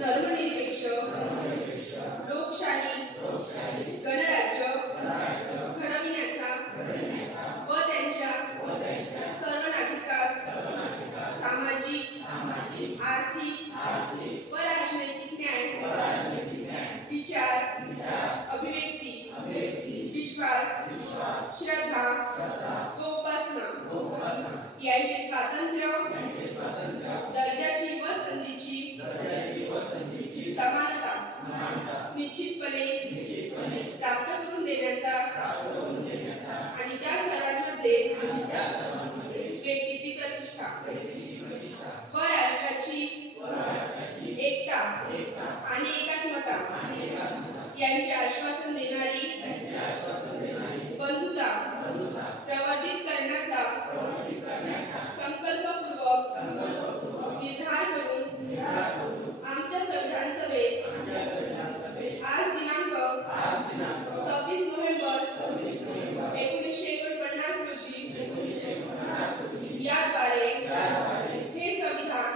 धर्मनिरपेक्ष लोकशाही गणराज्य घडविण्याचा व त्यांच्या सर्व नागरिकास सामाजिक आर्थिक व राजनैतिक न्याय विचार अभिव्यक्ती विश्वास श्रद्धा व उपासना यांचे स्वातंत्र्य दर्जाची व संधीची समानता निश्चितपणे प्राप्त करून देण्याचा आणि त्या सर्वांमध्ये व्यक्तीची प्रतिष्ठा व राष्ट्राची एकता आणि एकात्मता यांचे आश्वासन देणारी बंधुता प्रवर्धित करण्याचा संकल्पपूर्वक निर्धार करून आमच्या संविधान सभेत आज दिनांक 26 नोव्हेंबर 1949 रोजी याद्वारे हे संविधान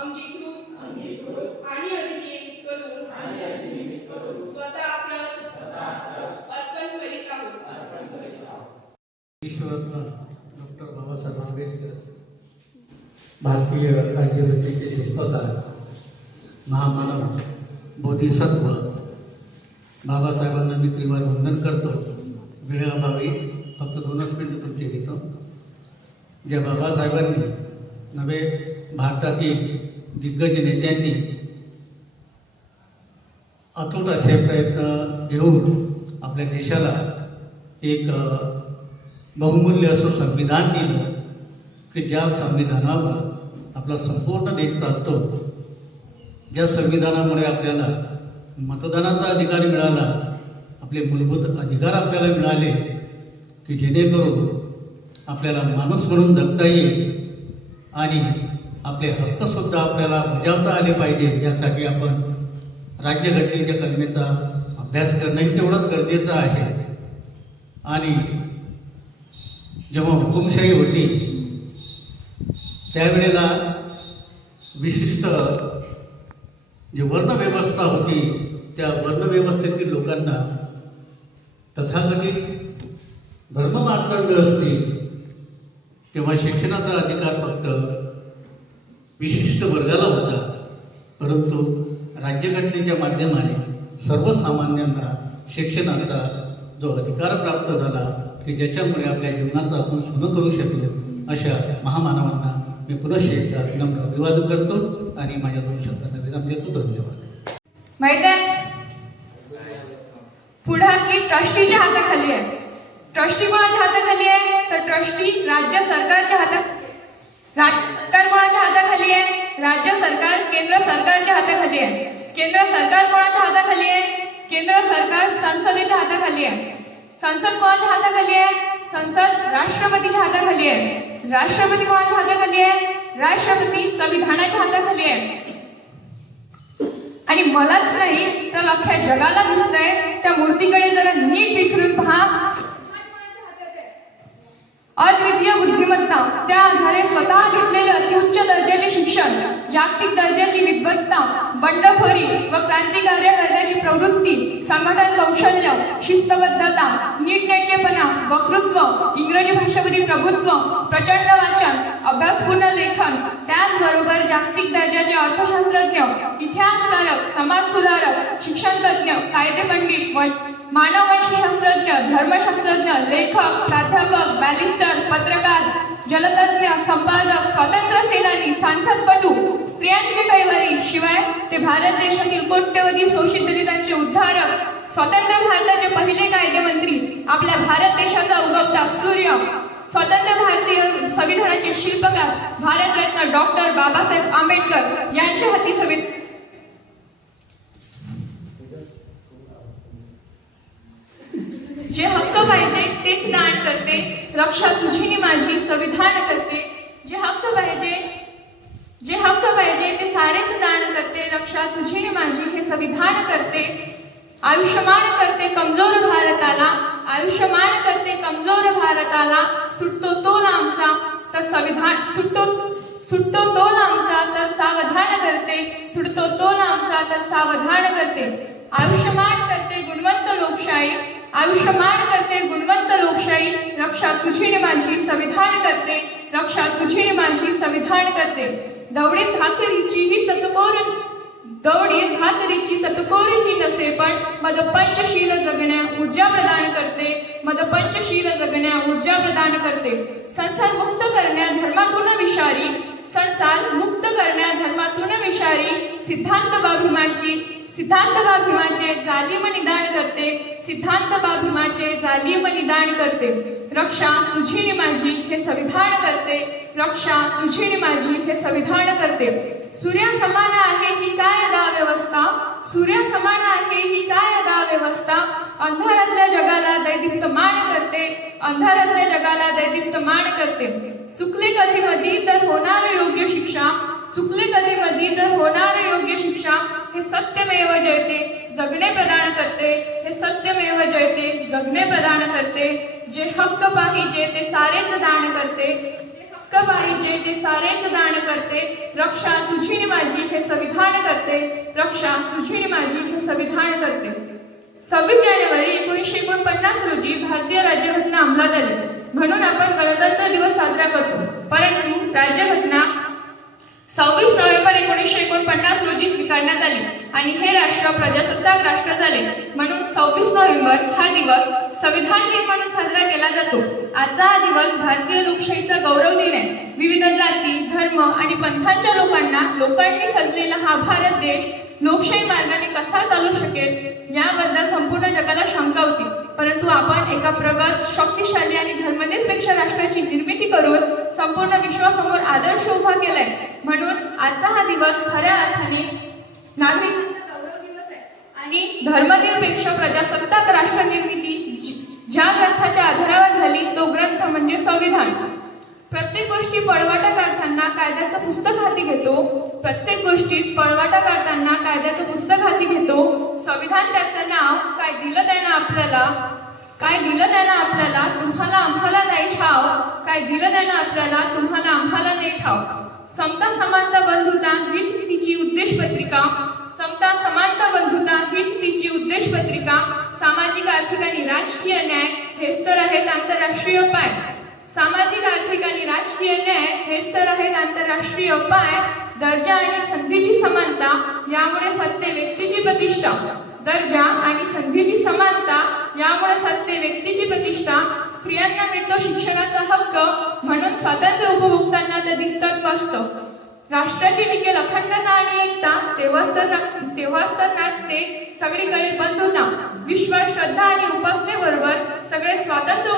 अंगीकृत आणि अधिनियमित करून स्वतः अर्पण करीत आहोत। विश्वरत्न डॉक्टर बाबासाहेब आंबेडकर भारतीय राज्यघटनेचे शिल्पकार महामानव बोधिसत्व बाबासाहेबांना मी त्रिवार वंदन करतो। वेळेअभावी फक्त 2 मिनिटं तुमचे घेतो। ज्या बाबासाहेबांनी नवे भारतातील दिग्गज नेत्यांनी अतूट असे प्रयत्न घेऊन आपल्या देशाला एक बहुमूल्य असं संविधान दिलं की ज्या संविधानावर आपला संपूर्ण देश चालतो, ज्या संविधानामुळे आपल्याला मतदानाचा अधिकार मिळाला, आपले मूलभूत अधिकार आपल्याला मिळाले की जेणेकरून आपल्याला माणूस म्हणून जगता येईल आणि आपले हक्कसुद्धा आपल्याला बजावता आले पाहिजे। यासाठी आपण राज्यघटनेच्या कलमेचा अभ्यास करणंही तेवढंच गरजेचं आहे। आणि जेव्हा हुकुमशाही होती त्यावेळेला विशिष्ट जी वर्णव्यवस्था होती त्या वर्णव्यवस्थेतील लोकांना तथाकथित धर्ममार्तंड असतील तेव्हा शिक्षणाचा अधिकार फक्त विशिष्ट वर्गाला होता, परंतु राज्यघटनेच्या माध्यमाने सर्वसामान्यांना शिक्षणाचा जो अधिकार प्राप्त झाला की ज्याच्यामुळे आपल्या जीवनाचं आपण सोनं करू शकलो, अशा महामानवांना मी पुनश्च एकदा नम्र अभिवादन करतो आणि माझ्या 2 शब्दांना विराम देतो। धन्यवाद। माहिती आहे पुढं की ट्रस्टीच्या हाताखाली आहे। ट्रस्टी कोणाच्या हाताखाली आहे तर ट्रस्टी राज्य सरकारच्या हातात। राज्य सरकार कोणाच्या हाताखाली आहे? राज्य सरकार केंद्र सरकारच्या हाताखाली आहे। केंद्र सरकार कोणाच्या हाताखाली आहे? केंद्र सरकार संसदेच्या हाताखाली आहे। संसद कोणाच्या हाताखाली आहे? संसद राष्ट्रपतीच्या हाताखाली आहे। राष्ट्रपती कोणाच्या हाताखाली आहे? राष्ट्रपती संविधानाच्या हाताखाली आहे। आणि मलाच नाही तर अख्ख्या जगाला दिसतंय त्या मूर्तीकडे जरा नीट विखरून पहा। अद्वितीय बुद्धिमत्ता, त्या आधारे स्वतः घेतलेले अत्युच्च दर्जाचे शिक्षण, जागतिक दर्जाची विद्वत्ता, बंडखोरी व क्रांतिकार्य करण्याची प्रवृत्ती, संघटन कौशल्य, शिस्तबद्धता, नीटनेटकेपणा, वक्तृत्व, इंग्रजी भाषेवरील प्रभुत्व, प्रचंड वाचन, अभ्यासपूर्ण लेखन, त्याचबरोबर जागतिक दर्जाचे अर्थशास्त्रज्ञ, इतिहासकारक, समाजसुधारक, शिक्षणतज्ञ, कायदेपंडित, मानववंशशास्त्रज्ञ, धर्मशास्त्रज्ञ, लेखक, प्राध्यापक, बॅरिस्टर, पत्रकार, जलतज्ञ, संपादक, स्वातंत्र्य सेनानी, सांसदपटू, स्त्रियांचे कैवारी, शिवाय ते भारत देशातील कोट्यवधी शोषित दलितांचे उद्धारक, स्वतंत्र भारताचे पहिले कायदेमंत्री, आपल्या भारत देशाचा उगवता सूर्य, स्वतंत्र भारतीय संविधानाचे शिल्पकार, भारतरत्न डॉक्टर बाबासाहेब आंबेडकर यांच्या हाती संविधान। जे हक्क पाहिजे तेच दान करते, रक्षा तुझी नि माझी संविधान करते। जे हक्क पाहिजे ते सारेच दान करते, रक्षा तुझी नि माझी हे संविधान करते। आयुष्यमान करते कमजोर भारताला, आयुष्यमान करते कमजोर भारताला, सुटतो तोल आमचा तर संविधान सुटतो सुटतो तोल आमचा तर सावधान करते, सुटतो तोल आमचा तर सावधान करते. आयुष्यमान करते गुणवंत लोकशाही, आयुष्यमान करते गुणवंत लोकशाही. रक्षा तुझी नि माझी संविधान करते, रक्षा तुझी नि माझी संविधान करते. दवडीत भाकरीची ही चतकोर, दवडीत भाकरीची चतकोर ही नसे पण मज पंचशील जगण्या ऊर्जा प्रदान करते, मज पंचशील जगण्या ऊर्जा प्रदान करते. संसार मुक्त करण्या धर्मातून विषारी, संसार मुक्त करण्या धर्मातून विषारी. सिद्धांत बाभीमाची, सिद्धांत बाभीमाचे जालिम निदान करते, सिद्धांत बाभीमाचे जालिम निदान करते. रक्षा तुझी नि माझी हे संविधान करते, रक्षा तुझी नि माझी हे संविधान करते. सूर्या समान आहे ही काय अदा व्यवस्था, सूर्या समान आहे ही काय अदा व्यवस्था. अंधारातल्या जगाला दैदिप्यमान करते, अंधारातल्या जगाला दैदिप्यमान करते. चुकले कधी मधी तर होणार योग्य शिक्षा, चुकले कधी मधी तर होणार योग्य शिक्षा. हे सत्यमेव जयते जगणे प्रदान करते, हे सत्यमेव जयते जगणे प्रदान करते. जे हक्क पाहिजे ते सारेच दान करते, जे हक्क पाहिजे ते सारेच दान करते. रक्षा तुझी नि माझी हे संविधान करते, रक्षा तुझी नि माझी हे संविधान करते. 26 जानेवारी 1949 रोजी भारतीय राज्यघटना अंमलात आली म्हणून आपण गणतंत्र दिवस साजरा करतो. परंतु राज्यघटना 26 नोव्हेंबर 1949 रोजी स्वीकारण्यात आली आणि हे राष्ट्र प्रजासत्ताक राष्ट्र झाले म्हणून 26 नोव्हेंबर हा दिवस संविधान दिन म्हणून साजरा केला जातो. आजचा हा दिवस भारतीय लोकशाहीचा गौरव दिन आहे. विविध जाती, धर्म आणि पंथांच्या लोकांनी सजलेला हा भारत देश लोकशाही मार्गाने कसा चालू शकेल याबद्दल संपूर्ण जगाला शंका होती. परंतु आपण एका प्रगत, शक्तिशाली आणि धर्मनिरपेक्ष राष्ट्राची निर्मिती करून संपूर्ण विश्वासमोर आदर्श उभा केलाय. म्हणून आजचा हा दिवस खऱ्या अर्थाने नागरिकांचा गौरव दिवस आहे आणि धर्मनिरपेक्ष प्रजासत्ताक राष्ट्र निर्मिती ज्या ग्रंथाच्या आधारावर झाली तो ग्रंथ म्हणजे संविधान. प्रत्येक गोष्टी पळवाटा काढताना कायद्याचं पुस्तक हाती घेतो, प्रत्येक गोष्टीत पळवाटा काढताना कायद्याचं पुस्तक हाती घेतो. संविधान त्याचं नाव काय दिलं त्यानं आपल्याला, काय दिलं त्यानं आपल्याला तुम्हाला आम्हाला नाही ठाव, काय दिलं त्यानं आपल्याला तुम्हाला आम्हाला नाही ठाव. समता समानता बंधुता हीच तिची उद्देश पत्रिका, समता समानता बंधुता हीच तिची उद्देश पत्रिका. सामाजिक आर्थिक आणि राजकीय न्याय हेच तर आहेत आंतरराष्ट्रीय पाय, सामाजिक आर्थिक आणि राजकीय न्याय हेच तर आहेत आंतरराष्ट्रीय पाय. दर्जा आणि संधीची समानता यामुळे सत्य व्यक्तीची प्रतिष्ठा, दर्जा आणि संधीची समानता यामुळे सत्य व्यक्तीची प्रतिष्ठा. स्त्रियांना मिळतो शिक्षणाचा हक्क म्हणून स्वातंत्र्य उपभोक्तांना ते दिसतात मस्त. राष्ट्राची टिकेल अखंडता आणि एकता तेव्हाच तर नाते सगळीकडे बंधुता. विश्वास, श्रद्धा आणि उपासनेबरोबर सगळे स्वातंत्र्य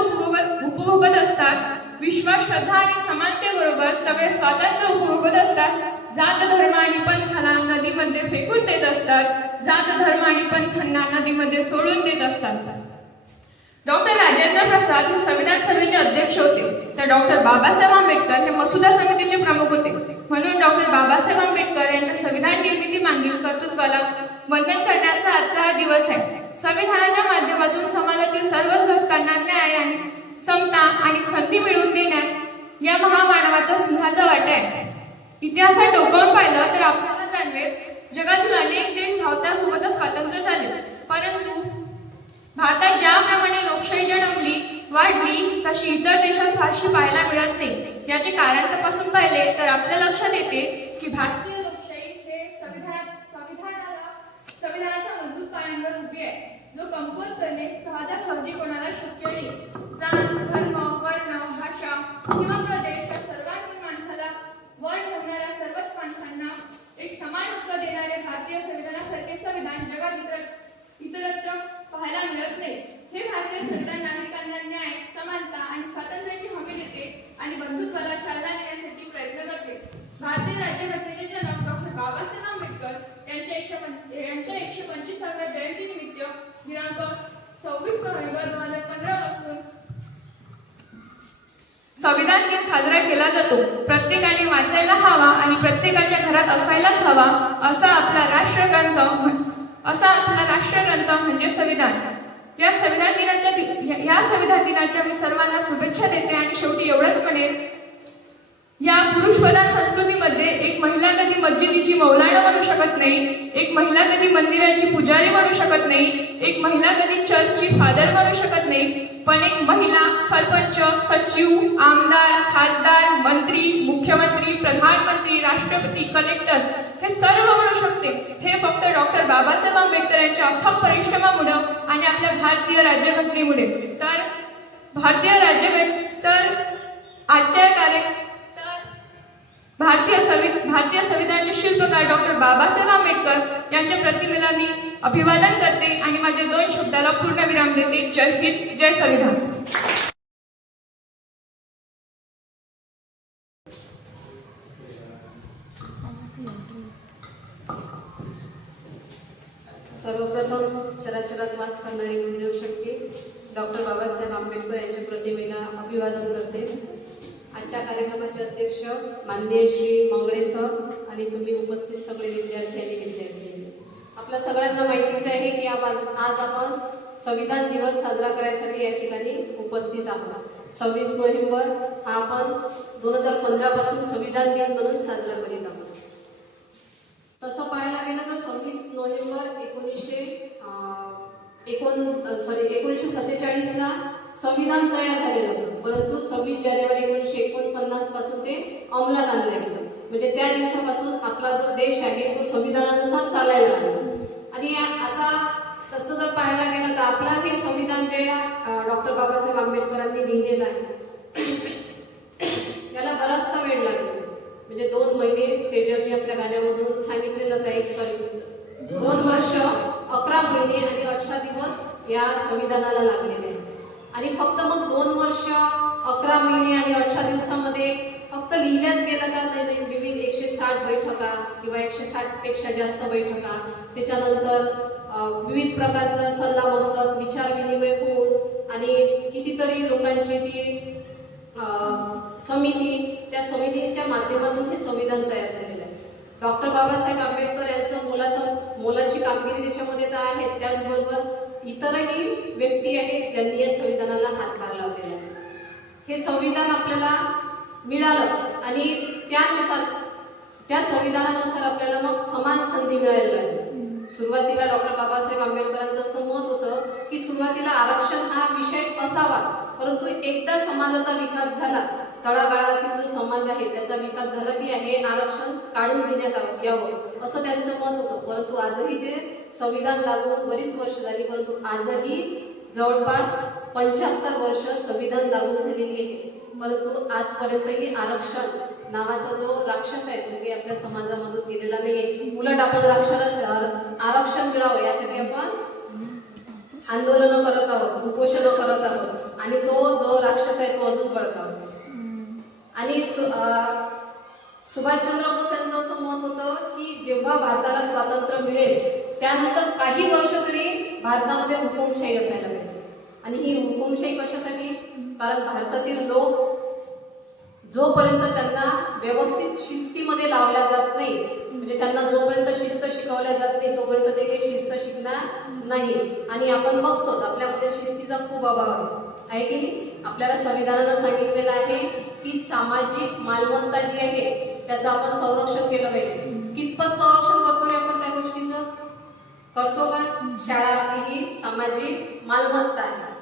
उपभोगत असतात. विश्वास, श्रद्धा आणि समानतेबरोबर सगळे स्वातंत्र्य उपभोगत असतात. जात धर्म आणि पंथाला नदीमध्ये फेकून देत असतात, जात धर्म आणि पंथांना नदीमध्ये सोडून देत असतात. डॉक्टर राजेंद्र प्रसाद हे संविधान सभेचे अध्यक्ष होते, तर डॉक्टर बाबासाहेब आंबेडकर हे मसुदा समितीचे प्रमुख होते. म्हणून डॉक्टर बाबासाहेब आंबेडकर यांच्या संविधान निर्मिती मागील कर्तृत्वाला वंदन करण्याचा आजचा हा दिवस आहे. संविधानाच्या माध्यमातून समाजातील सर्वच घटकांना न्याय आणि समता आणि संधी मिळवून देण्यात या महामानवाचा सिंहाचा वाटा आहे. इतिहासात डोकावून पाहिलं तर आपल्याला जाणवेल जगातील अनेक देश भारतासोबतच स्वातंत्र्य झाले, परंतु भारतात ज्याप्रमाणे लोकशाही जन्मली वाढली तशी इतर देशात फारशी पाहायला मिळत नाही. याचे कारण तपासून पाहिले तर आपल्या लक्षात येते की भारतीय लोकशाही हे संविधानाच्या मजबूत पायांवर उभी आहे, जो कमकुवत करणे सहजासहजी कोणाला शक्य नाही. जात, धर्म, वर्ण, भाषा किंवा प्रदेश या सर्वांनी माणसाला वर ठेवणाऱ्या सर्वच माणसांना एक समान हक्क देणारे भारतीय संविधानासारखे संविधान जगात इतरत्र पाहायला मिळत नाही. हे भारतीय संविधान नागरिकांना न्याय, समानता आणि स्वातंत्र्याची हमी देते आणि बंधुत्वाला चालना देण्यासाठी प्रयत्न करते. भारतीय राज्यघटनेचे जनक डॉक्टर बाबासाहेब आंबेडकर यांच्या 125व्या जयंतीनिमित्त दिनांक 26 नोव्हेंबर 2015 पासून संविधान दिन साजरा केला जातो. प्रत्येकाने वाचायला हवा आणि प्रत्येकाच्या घरात असायलाच हवा असा आपला राष्ट्रग्रंथ म्हणजे संविधान. या संविधान दिनाच्या मी सर्वांना शुभेच्छा देते आणि शेवटी एवढंच म्हणेन, या पुरुष प्रधान संस्कृतीमध्ये एक महिला कधी मस्जिदीची मौलाना बनू शकत नाही, एक महिला कधी मंदिराची पुजारी बनू शकत नाही, एक महिला कधी चर्चची फादर बनू शकत नाही, पण एक महिला सरपंच, सचिव, आमदार, खासदार, मंत्री, मुख्यमंत्री, प्रधानमंत्री, राष्ट्रपती, कलेक्टर हे सर्व बनू शकते. हे फक्त डॉक्टर बाबासाहेब आंबेडकर यांच्या अथक परिश्रमामुळे आणि आपल्या भारतीय राज्यघटनेमुळे. तर भारतीय संविधानाचे शिल्पकार डॉक्टर बाबासाहेब आंबेडकर यांच्या प्रतिमेला मी अभिवादन करते आणि माझ्या 2 शब्दाला पूर्णविराम देते. जय हिंद, जय संविधान. सर्वप्रथम चराचरात वास करणारी गुरुदेव शक्ती डॉक्टर बाबासाहेब आंबेडकर यांच्या प्रतिमेला अभिवादन करते. आजच्या कार्यक्रमाचे अध्यक्ष माननीय श्री मंगळे सर आणि तुम्ही उपस्थित सगळे विद्यार्थी आणि विद्यार्थी, आपल्या सगळ्यांना माहितीच आहे की आज आपण संविधान दिवस साजरा करायसाठी या ठिकाणी उपस्थित आहोत. 26 नोव्हेंबर हा आपण 2015 पासून संविधान दिन म्हणून साजरा करीत आहोत. तसं पाहायला गेलं तर 26 नोव्हेंबर 1947ला संविधान तयार झालेलं होतं, परंतु 26 जानेवारी 1949 पासून ते अंमलात आणलं गेलं. म्हणजे त्या दिवसापासून आपला जो देश आहे तो संविधानानुसार चालायला लागला. आणि आता तसं जर पाहायला गेलं तर आपलं हे संविधान जे डॉक्टर बाबासाहेब आंबेडकरांनी लिहिलेलं आहे याला बराचसा वेळ लागला. म्हणजे 2 महिने तेजलने आपल्या गाण्यामधून सांगितलेलंच आहे, 2 वर्ष 11 महिने आणि 18 दिवस या संविधानाला लागलेले आहेत. आणि फक्त मग 2 वर्ष 11 महिने आणि 18 दिवसामध्ये फक्त लिहिल्याच गेलं का नाही, विविध 160 बैठका किंवा 160 पेक्षा जास्त बैठका, त्याच्यानंतर विविध प्रकारचं सल्लामसलत विचार विनिमय होऊन आणि कितीतरी लोकांची ती समिती, त्या समितीच्या माध्यमातून हे संविधान तयार झालेलं आहे. डॉक्टर बाबासाहेब आंबेडकर यांचं मोलाची कामगिरी त्याच्यामध्ये तर आहेच, त्याचबरोबर इतरही व्यक्ती आहेत ज्यांनी या संविधानाला हातभार लावलेला आहे. हे संविधान आपल्याला मिळालं आणि त्या संविधानानुसार आपल्याला मग समान संधी मिळायला लागली. सुरुवातीला डॉक्टर बाबासाहेब आंबेडकरांचं असं मत होतं की सुरुवातीला आरक्षण हा विषय असावा, परंतु एकदा समाजाचा विकास झाला, तळागाळातील जो समाज आहे त्याचा विकास झाला की हे आरक्षण काढून घेण्यात यावं असं त्यांचं मत होतं. परंतु आजही ते संविधान लागू होऊन बरीच वर्ष झाली, परंतु आजही जवळपास 75 वर्ष संविधान लागू झालेली आहे, परंतु आजपर्यंतही आरक्षण नावाचा जो राक्षस आहे तो काही आपल्या समाजामधून गेलेला नाहीये. उलट आपण आरक्षण मिळावं यासाठी आपण आंदोलनं करत आहोत, उपोषणं करत आहोत आणि तो जो राक्षस आहे तो अजून बळकावा. आणि सुभाषचंद्र बोस यांचं असं मत होतं की जेव्हा भारताला स्वातंत्र्य मिळेल त्यानंतर काही वर्ष तरी भारतामध्ये हुकुमशाही असायला पाहिजे. आणि ही हुकुमशाही कशासाठी? कारण भारतातील लोक जोपर्यंत त्यांना व्यवस्थित शिस्तीमध्ये लावल्या जात नाही, म्हणजे त्यांना जोपर्यंत शिस्त शिकवल्या जात नाही तोपर्यंत ते काही शिस्त शिकणार नाही. आणि आपण बघतोच आपल्यामध्ये शिस्तीचा खूप अभाव आहे की नाही. आपल्याला संविधानानं सांगितलेलं आहे की सामाजिक मालमत्ता जी आहे त्याचं आपण संरक्षण केलं पाहिजे. कितपत संरक्षण करतो रे आपण त्या गोष्टीचं? करतो का? शाळा आपली ही सामाजिक मालमत्ता आहे,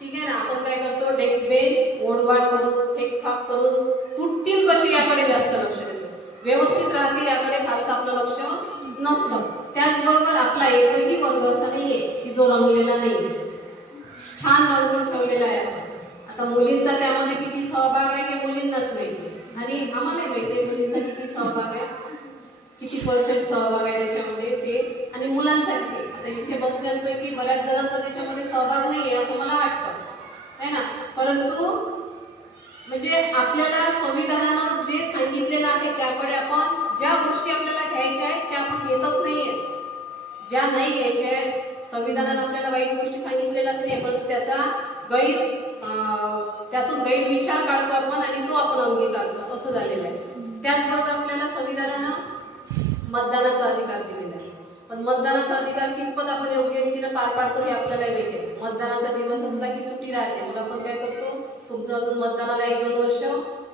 ठीक आहे ना. आपण काय करतो? डेस्क बेंच ओढवाड करून फेकफाक करून तुटतील कशी याकडे जास्त लक्ष देतो, व्यवस्थित राहतील याकडे फारसं आपलं लक्ष नसतं. त्याचबरोबर आपला एकही वर्ग असा नाहीये की जो रंगलेला नाही, छान रंगवून ठेवलेला आहे. आता मुलींचा त्यामध्ये किती सहभाग आहे हे मुलींनाच माहिती आणि आम्हालाही माहिती आहे मुलींचा किती सहभाग आहे, किती % सहभाग आहे त्याच्यामध्ये ते, आणि मुलांचा किती. आता इथे बसल्यांपैकी बऱ्याच जणांचा त्याच्यामध्ये सहभाग नाही आहे असं मला वाटतं आहे ना. परंतु म्हणजे आपल्याला संविधानानं जे सांगितलेलं आहे त्याकडे आपण ज्या गोष्टी आपल्याला घ्यायच्या आहेत त्या आपण घेतच नाही आहेत, ज्या नाही घ्यायच्या आहेत. संविधानानं आपल्याला वाईट गोष्टी सांगितलेल्याच नाही, परंतु त्यातून गैरविचार काढतो आपण आणि तो आपण अंगीकारतो असं झालेलं आहे. त्याचबरोबर आपल्याला संविधानानं मतदानाचा अधिकार दिलेला आहे, पण मतदानाचा अधिकार कितपत आपण योग्य रीतीनं पार पाडतो हे आपल्याला माहिती आहे. मतदानाचा दिवस असला की सुट्टी राहते, मग आपण काय करतो? तुमचं अजून मतदानाला 1-2 वर्ष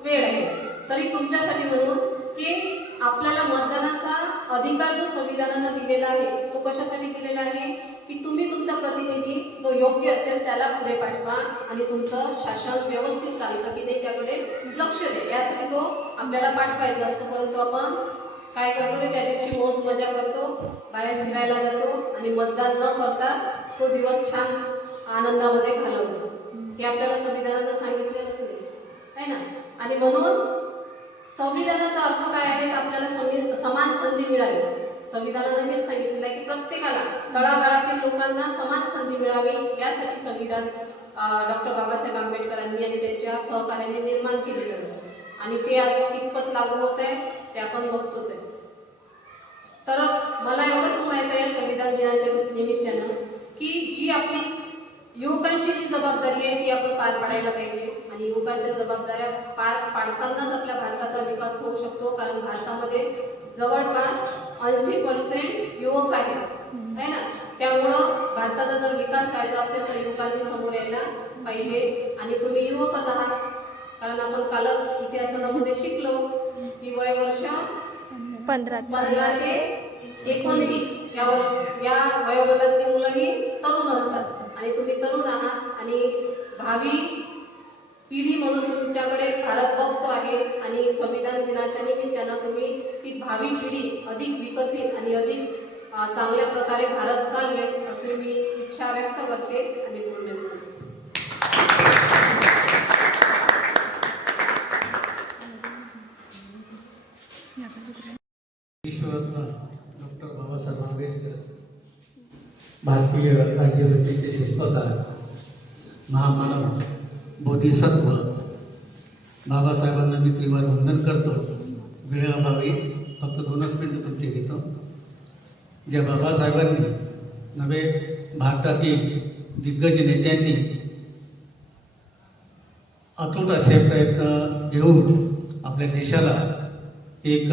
वेळ आहे, तरी तुमच्यासाठी म्हणून की आपल्याला मतदानाचा अधिकार जो संविधानानं दिलेला आहे तो कशासाठी दिलेला आहे की तुम्ही तुमचा प्रतिनिधी जो योग्य असेल त्याला पुढे पाठवा आणि तुमचं शासन व्यवस्थित चालतं की नाही त्याकडे लक्ष द्या, यासाठी तो आपल्याला पाठवायचा असतो. परंतु आपण काय करतो रे, त्या दिवशी मौज मजा करतो, बाहेर फिरायला जातो आणि मतदान न करता तो दिवस छान आनंदामध्ये घालवतो. हे आपल्याला संविधानानं सांगितलेलंच नाही आहे ना. आणि म्हणून संविधानाचा अर्थ काय आहे तर आपल्याला समान संधी मिळावी. संविधानानं हेच सांगितलं आहे की प्रत्येकाला तळागाळातील लोकांना समान संधी मिळावी, यासाठी संविधान डॉक्टर बाबासाहेब आंबेडकरांनी आणि त्यांच्या सहकार्याने निर्माण केलेलं आहे. आणि ते आज कितपत लागू होत आहे ते आपण बघतोच आहे. तर मला एवढंच म्हणायचं आहे या संविधान दिनाच्या निमित्तानं की जी आपली युवकांची जी जबाबदारी आहे ती आपण पार पाडायला पाहिजे. आणि युवकांच्या जबाबदाऱ्या पार पाडतानाच आपल्या भारताचा विकास होऊ शकतो. कारण भारतामध्ये जवळपास 80% युवक आहेत है ना. त्यामुळं भारताचा जर विकास व्हायचा असेल तर युवकांनी समोर यायला पाहिजे. आणि तुम्ही युवकच आहात, कारण आपण कालच इतिहासामध्ये शिकलो की वयवर्ष 15 ते 29 या वयोगटातील मुलंही तरुण असतात. आणि तुम्ही तरुण आहात आणि भावी पिढी म्हणून तुमच्याकडे भारत बघतो आहे. आणि संविधान दिनाच्या निमित्तानं तुम्ही ती भावी पिढी अधिक विकसित आणि अधिक चांगल्या प्रकारे भारत चालवेल अशी मी इच्छा व्यक्त करते आणि पूर्ण करते. विश्वरत्न डॉक्टर बाबासाहेब आंबेडकर, भारतीय राज्यघटनेचे शिल्पकार, महामानव, बोधिसत्व बाबासाहेबांना मी त्रिवार वंदन करतो. वेळेअभावी फक्त 2च मिनिटं तुमचे घेतो. ज्या बाबासाहेबांनी नवे भारतातील दिग्गज नेत्यांनी अतूट असे प्रयत्न घेऊन आपल्या देशाला एक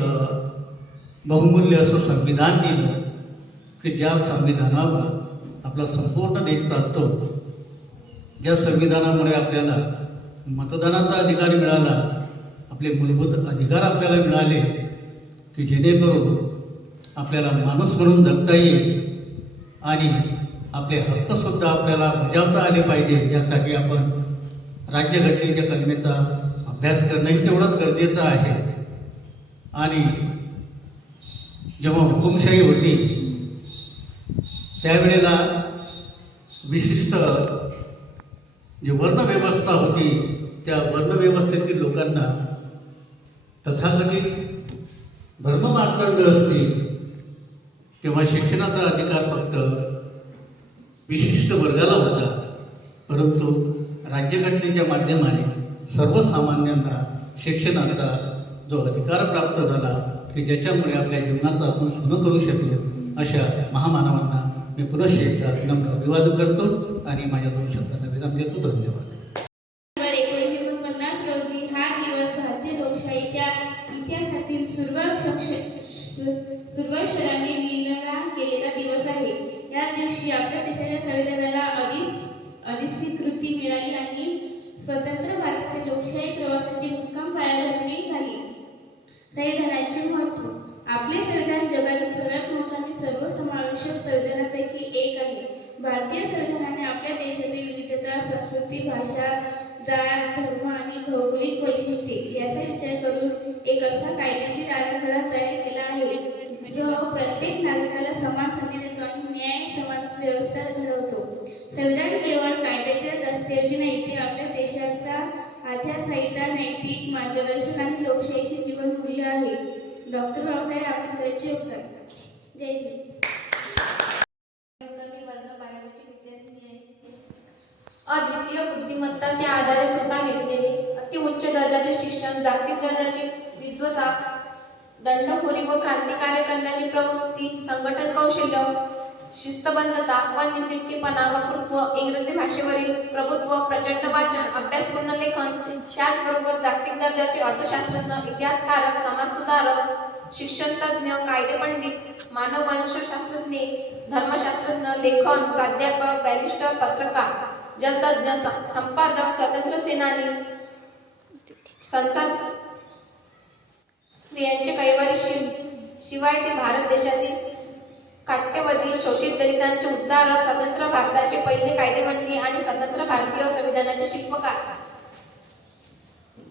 बहुमूल्य असं संविधान दिलं की ज्या संविधानावर आपला संपूर्ण देश चालतो, ज्या संविधानामुळे आपल्याला मतदानाचा अधिकार मिळाला, आपले मूलभूत अधिकार आपल्याला मिळाले की जेणेकरून आपल्याला माणूस म्हणून जगता येईल आणि आपले हक्कसुद्धा आपल्याला बजावता आले पाहिजे. यासाठी आपण राज्यघटनेच्या कलमेचा अभ्यास करणंही तेवढंच गरजेचं आहे. आणि जेव्हा हुकुमशाही होती त्यावेळेला विशिष्ट जी वर्णव्यवस्था होती त्या वर्णव्यवस्थेतील लोकांना तथाकथित धर्ममार्तंड असतील तेव्हा शिक्षणाचा अधिकार फक्त विशिष्ट वर्गाला होता. परंतु राज्यघटनेच्या माध्यमाने सर्वसामान्यांना शिक्षणाचा जो अधिकार प्राप्त झाला की ज्याच्यामुळे आपल्या जीवनाचं आपण सोनं करू शकलो, अशा महामानवांना मी पुनश्च एकदा नम्र अभिवादन करतो आणि माझ्या 2 शब्दांना विराम देतो. धन्यवाद. 1949 रोजी हा दिवस भारतीय लोकशाहीच्या इतिहासातील सुरुवातीने लिहिलेला गेलेला दिवस आहे. या दिवशी आपल्या देशाच्या संविधानाला अधिस्वीकृती मिळाली आणि स्वतंत्र भारतातील लोकशाही प्रवासाची उत्तम पायाभरणी झाली. संविधानाचे महत्त्व. आपले संविधान जगातील सर्वात मोठे आणि सर्वसमावेशक संविधानापैकी एक आहे. भारतीय संविधानाने आपल्या देशातील विविधता, संस्कृती, भाषा, जात, धर्म आणि भौगोलिक वैशिष्ट्ये याचा विचार करून एक असा कायदेशीर आराखडा तयार केला आहे जो प्रत्येक नागरिकाला समान संधी देतो आणि न्याय समाज व्यवस्था घडवतो. संविधान केवळ कायद्याच्या दस्तऐवजी नाही, ते आपल्या देशाचा आचारसंहिता, नैतिक मार्गदर्शन आणि लोकशाहीचे जीवनमूल्य आहे. डॉक्टर बाबासाहेब आंबेडकरांचे योगदान. जय हिंद. अद्वितीय बुद्धिमत्ता त्या आधारे स्वतः घेतलेली अतिउच्च दर्जाचे शिक्षण, जागतिक दर्जाची विद्वत्ता, दंडखोरी व क्रांतिकार्य करण्याची प्रवृत्ती, संघटन कौशल्य, शिस्तबद्धता व निर्भीडपणा, वक्तृत्व, इंग्रजी भाषेवरील प्रभुत्व, प्रचंड वाचन, अभ्यासपूर्ण लेखन, त्याचबरोबर जागतिक दर्जाचे अर्थशास्त्रज्ञ, इतिहासकारक, समाजसुधारक, शिक्षणतज्ञ, कायदेपंडित, मानववंशशास्त्रज्ञ, धर्मशास्त्रज्ञ, लेखन, प्राध्यापक, बॅरिस्टर, पत्रकार, जलतज्ञ, संपादक, स्वातंत्र्य सेनानी, स्त्रियांचे कैवारी शिवाय ते भारत देशातील काट्यवधी शोषित दलितांचे उद्धारक, स्वतंत्र भारताचे पहिले कायदेमंत्री आणि स्वतंत्र भारतीय संविधानाचे शिल्पकार.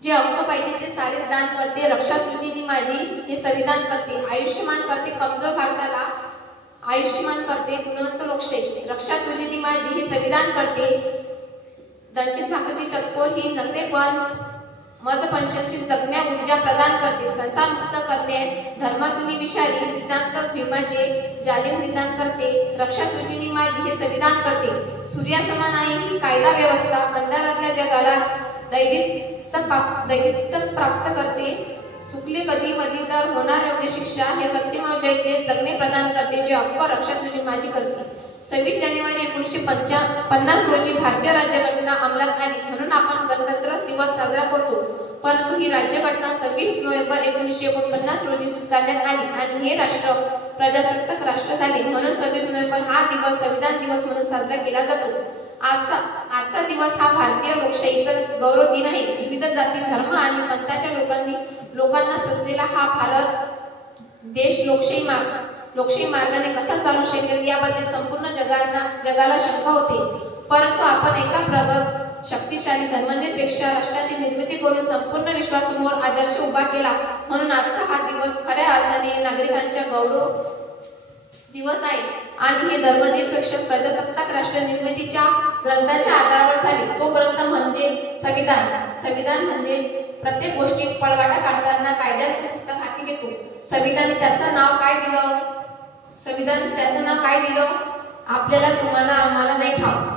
जे अंक पाहिजे ते सारे दान करते, रक्षा तुझी नि माझी हे संविधान करते, आयुष्यमान करते कमजोर भारताला, आयुष्यमान करते गुणवंत लोकशाही, रक्षा तुझी नि माझी हे संविधान करते, दंडित भाकरीची चतकोर ही नसे पण मज पंचांची जगण्या ऊर्जा प्रदान करते, संतान मुक्त करणे धर्मातून विषारी सिद्धांत भीमाचे जालिम निदान करते, रक्षा तुझी नि माझी हे संविधान करते, सूर्यासमान आहे ही कायदा व्यवस्था, अंधारातल्या जगाला दैदित्य प्राप्त करते, चुकले कधी मधी तर होणार योग्य शिक्षा हे सत्यमेव जयते जगणे प्रदान करते, जे हक्क रक्षा तुझी माझी करते. 26 जानेवारी 1950 रोजी भारतीय राज्यघटना अंमलात आली म्हणून आपण गणतंत्र दिवस साजरा करतो. परंतु ही राज्यघटना 26 नोव्हेंबर 1949 रोजी स्वीकारण्यात आली आणि हे राष्ट्र प्रजासत्ताक राष्ट्र झाले म्हणून 26 नोव्हेंबर हा दिवस संविधान दिवस म्हणून साजरा केला जातो. आजचा दिवस हा भारतीय लोकशाहीचा गौरव दिन आहे. विविध जाती धर्म आणि पंथाच्या लोकांना सजलेला हा भारत देश लोकशाही मार्गाने कसा चालू शकेल याबद्दल संपूर्ण जगाला शंका होती. परंतु आपण एका प्रगत शक्तिशाली धर्मनिरपेक्ष राष्ट्राची निर्मिती करून संपूर्ण विश्वासमोर आदर्श उभा केला म्हणून आजचा हा दिवस खऱ्या अर्थाने नागरिकांच्या गौरव दिवस आहे आणि हे धर्मनिरपेक्ष प्रजासत्ताक राष्ट्र निर्मितीच्या ग्रंथांच्या आधारावर झाले. तो ग्रंथ म्हणजे संविधान म्हणजे प्रत्येक गोष्टीत पळवाटा काढताना कायद्याचे पुस्तक हाती घेतो. संविधान त्याचं नाव काय दिलं आपल्याला तुम्हाला आम्हाला नाही ठाऊक.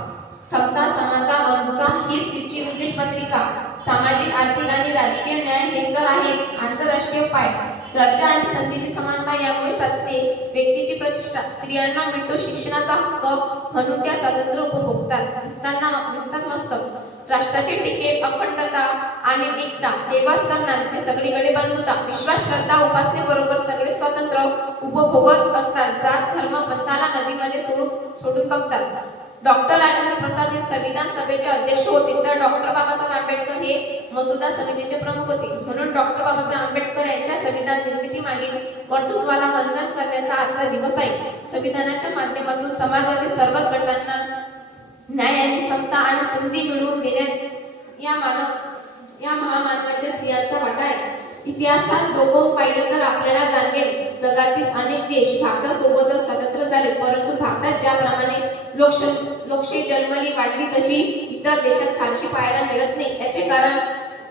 समता समानता बंधुता हीच तिची उद्देश पत्रिका. सामाजिक आर्थिक आणि राजकीय न्याय हे तर आहे आंतरराष्ट्रीय पाय. दर्जा आणि संधीची समानता यामुळे सत्य व्यक्तीची प्रतिष्ठा स्त्रियांना मिळतो शिक्षणाचा हक्क म्हणून त्या स्वातंत्र्य उपभोगतात दिसतात मस्तक राष्ट्राची टिकेल अखंडता आणि एकता तेव्हाच तर नांदते सगळीकडे बंधुता. विश्वास श्रद्धा उपासनेबरोबर सगळे स्वातंत्र्य उपभोगत असतात. जात धर्म पंथाला नदीमध्ये सोडून बघतात. डॉक्टर राजेंद्र प्रसाद हे संविधान सभेचे अध्यक्ष होते तर डॉक्टर बाबासाहेब आंबेडकर हे मसुदा समितीचे प्रमुख होते. म्हणून डॉक्टर बाबासाहेब आंबेडकर यांच्या संविधान निर्मिती मागील कर्तृत्वाला वंदन करण्याचा आजचा दिवस आहे. संविधानाच्या माध्यमातून समाजातील सर्वच गटांना न्याय आणि समता आणि संधी मिळवून देण्यात या महामानवाच्या सिंहाचा वाटा आहे. इतिहासात डोकावून पाहिलं तर आपल्याला जाणवेल जगातील अनेक देश भारतासोबतच स्वतंत्र झाले परंतु भारतात ज्याप्रमाणे लोकशाही जन्मली वाढली तशी इतर देशात फारशी पाहायला मिळत नाही. याचे कारण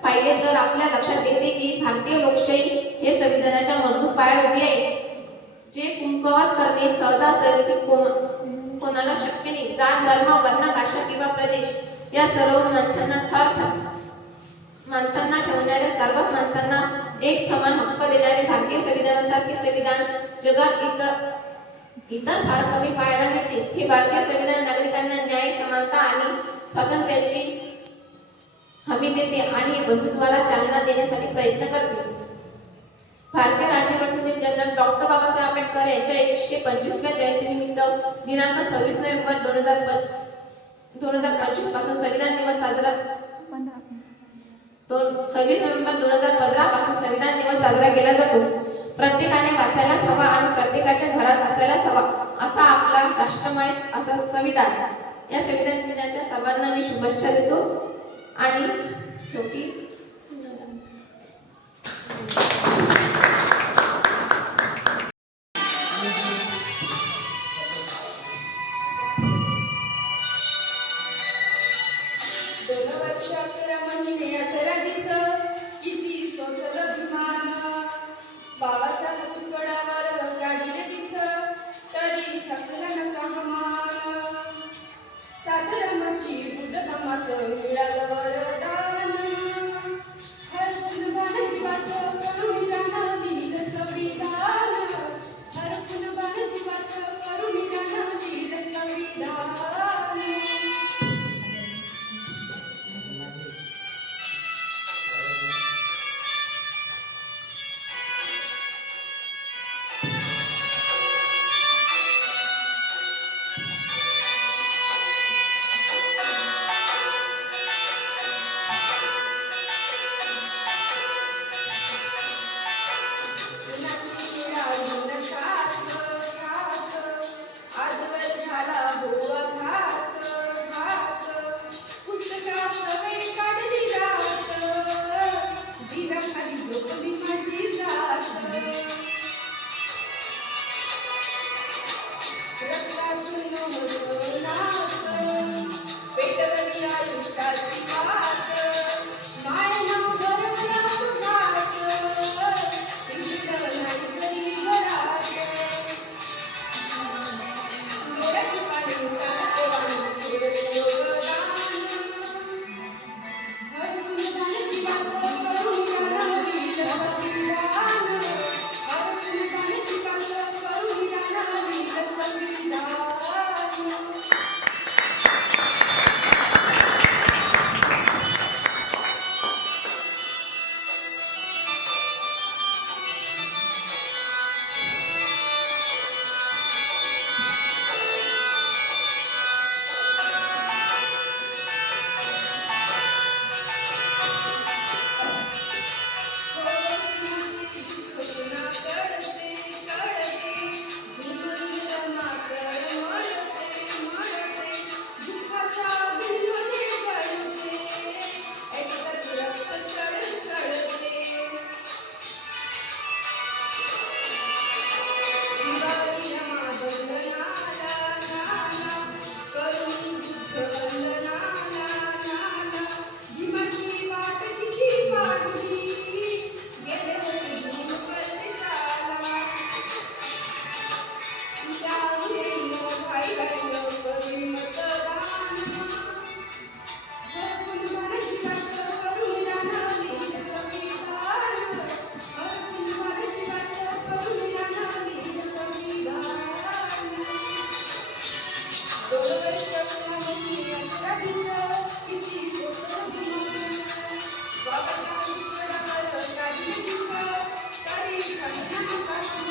पाहिले तर आपल्या लक्षात येते की भारतीय लोकशाही हे संविधानाच्या मजबूत पायावर उभी आहे. जे कुंकवात करणे सहजासहजी कोणाला शक्य नाही. जात धर्म वर्ण भाषा किंवा प्रदेश या सर्व माणसांना ठेवणाऱ्या सर्वच माणसांना एक समान हक्क देणारे भारतीय संविधानासारखे संविधान जगात इतर फार कमी पाहायला मिळते. हे भारतीय संविधान नागरिकांना न्याय समानता आणि स्वातंत्र्याची हमी देते आणि बंधुत्वाला चालना देण्यासाठी प्रयत्न करते. भारतीय राज्यघटनेचे जनक डॉक्टर बाबासाहेब आंबेडकर यांच्या 125व्या जयंतीनिमित्त दिनांक 26 नोव्हेंबर 2025 पासून संविधान दिवस साजरा 26 नोव्हेंबर 2015 पासून संविधान दिवस साजरा केला जातो. प्रत्येकाने वाचायलाच हवा आणि प्रत्येकाच्या घरात असायलाच हवा असा आपला राष्ट्रमय असा संविधान. या संविधान दिनाच्या सर्वांना मी शुभेच्छा देतो आणि शेवटी बाबाच्या सुसोडावर काढले दिस तरी छकला नका हमान साधरमाची बुद्धधमाचं मिळालं वरदान हर सुंदर जीवाचं करून मोहनात पेटवली आयुष्याची वाट मायना भरवल्या तुझात शिक्षण नाही तरी घरात डोळ्याची पाणी सारखेवाणी केलं योगदान हर गुणगानाची वाट करून राहावी संविधान हर गुणगानाची वाट करून राहावी संविधान Thank you.